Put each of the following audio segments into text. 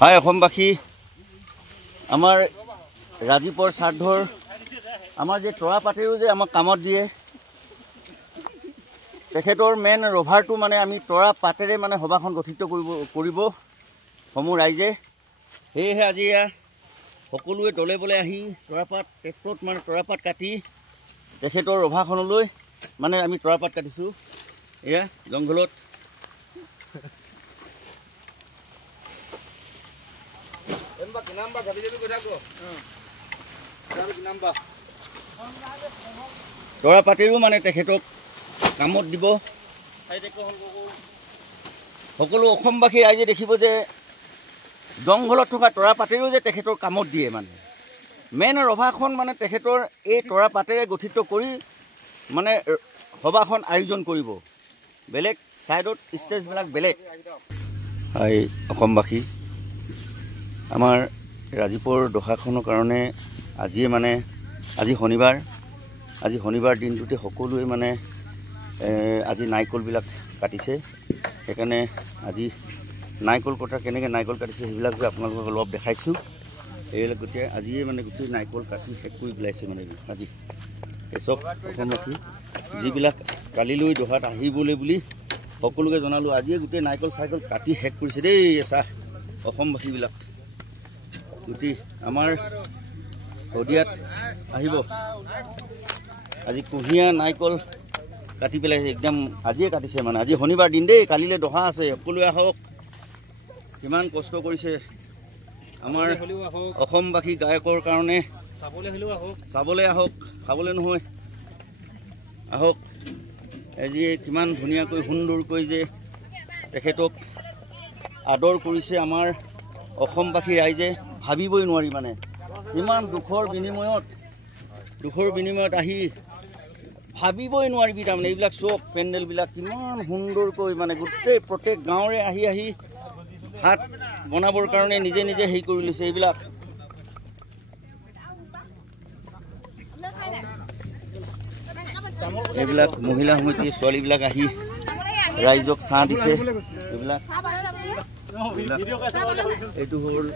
হাই অসমবাসী, আমাৰ ৰাজীৱৰ শ্ৰাদ্ধৰ আমাৰ যে তৰা পাতেৰো যে আমাক কামত দিয়ে, তেখেতৰ মেইন ৰভাৰটো মানে আমি তৰা পাতেৰে মানে সভাখন গঠিত কৰিব সমূহ ৰাইজে। সেয়েহে আজি সকলোৱে দলে বলে আহি তৰাপাত ট্ৰেক্টৰত মানে তৰাপাত কাটি তেখেতৰ ৰভাখনলৈ মানে আমি তৰাপাত কাটিছোঁ। এয়া জংঘলত তৰা পাতেৰো মানে তেখেতক কামত দিব। সকলো অসমবাসী ৰাইজে দেখিব যে জংঘলত থকা তৰা পাতেৰো যে তেখেতৰ কামত দিয়ে। মানে মেইন ৰভাখন মানে তেখেতৰ এই তৰা পাতেৰে গঠিত কৰি মানে সভাখন আয়োজন কৰিব। বেলেগ ছাইডত ষ্টেজবিলাক বেলেগ। হাই অসমবাসী, আমাৰ ৰাজীৱৰ দশাখনৰ কাৰণে আজি শনিবাৰ দিনটোতে সকলোৱে মানে আজি নাৰিকলবিলাক কাটিছে। সেইকাৰণে আজি নাৰিকল কটা কেনেকৈ নাৰিকল কাটিছে সেইবিলাক যে আপোনালোকক অলপ দেখাইছোঁ। এইবিলাক গোটেই আজিয়ে মানে গোটেই নাৰিকল কাটি শেষ কৰি পেলাইছে মানে আজি। এই চব অসমবাসী যিবিলাক কালিলৈ দহাত আহিবলৈ বুলি সকলোকে জনালোঁ, আজিয়ে গোটেই নাৰিকল চাইকল কাটি শেষ কৰিছে দেই। চাহ অসমবাসীবিলাক গোটেই আমাৰ শদিয়াত আহিব। আজি কুঁহিয়া নাৰিকল কাটি পেলাইছে, একদম আজিয়ে কাটিছে মানে। আজি শনিবাৰ দিন দেই, কালিলৈ দহা আছে। সকলোৱে আহক। কিমান কষ্ট কৰিছে আমাৰ অসমবাসী গায়কৰ কাৰণে। চাবলৈ আহক, খাবলৈ নহয়, আহক। আজি কিমান ধুনীয়াকৈ সুন্দৰকৈ যে তেখেতক আদৰ কৰিছে আমাৰ অসমবাসী ৰাইজে, ভাবিবই নোৱাৰি। মানে ইমান দুখৰ বিনিময়ত আহি ভাবিবই নোৱাৰিবি। তাৰমানে এইবিলাক চব পেণ্ডেলবিলাক কিমান সুন্দৰকৈ মানে গোটেই প্ৰত্যেক গাঁৱৰে আহি ভাত বনাবৰ কাৰণে নিজে হেৰি কৰি লৈছে। এইবিলাক মহিলা সমিতিৰ ছোৱালীবিলাক আহি ৰাইজক চাহ দিছে। এইটো হ'ল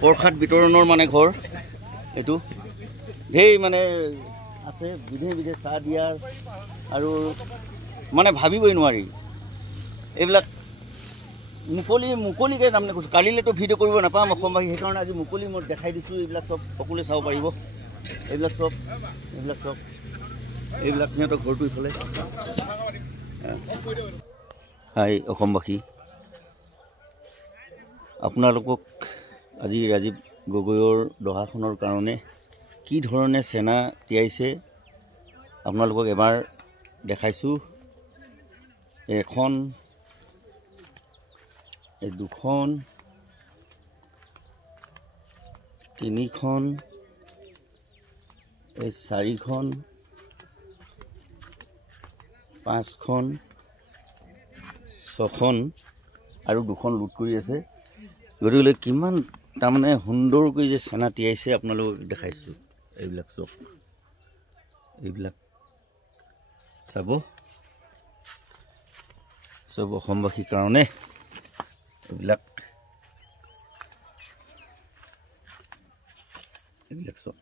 প্ৰসাদ বিতৰণৰ মানে ঘৰ। এইটো ঢেৰ মানে আছে, বিধে চাহ দিয়াৰ আৰু মানে ভাবিবই নোৱাৰি। এইবিলাক মুকলিকৈ তাৰমানে কৈছোঁ। কালিলৈতো ভিডিঅ' কৰিব নাপাম অসমবাসী, সেইকাৰণে আজি মুকলি মই দেখাই দিছোঁ। এইবিলাক চব সকলোৱে চাব পাৰিব। এইবিলাক চব সিহঁতৰ ঘৰটো ইফালে। হাই অসমবাসী, আপোনালোকক আজি ৰাজীৱ গগৈৰ দহাখনৰ কাৰণে কি ধৰণে চেনা তিয়াইছে আপোনালোকক এবাৰ দেখাইছোঁ। এখন, এই দুখন, তিনিখন, এই চাৰিখন, পাঁচখন, ছখন আৰু দুখন লোড কৰি আছে। গতিকে কিমান তাৰমানে সুন্দৰকৈ যে চেনা তিয়াইছে আপোনালোকক দেখাইছোঁ। এইবিলাক চাব, চব অসমবাসীৰ কাৰণে। এইবিলাক চব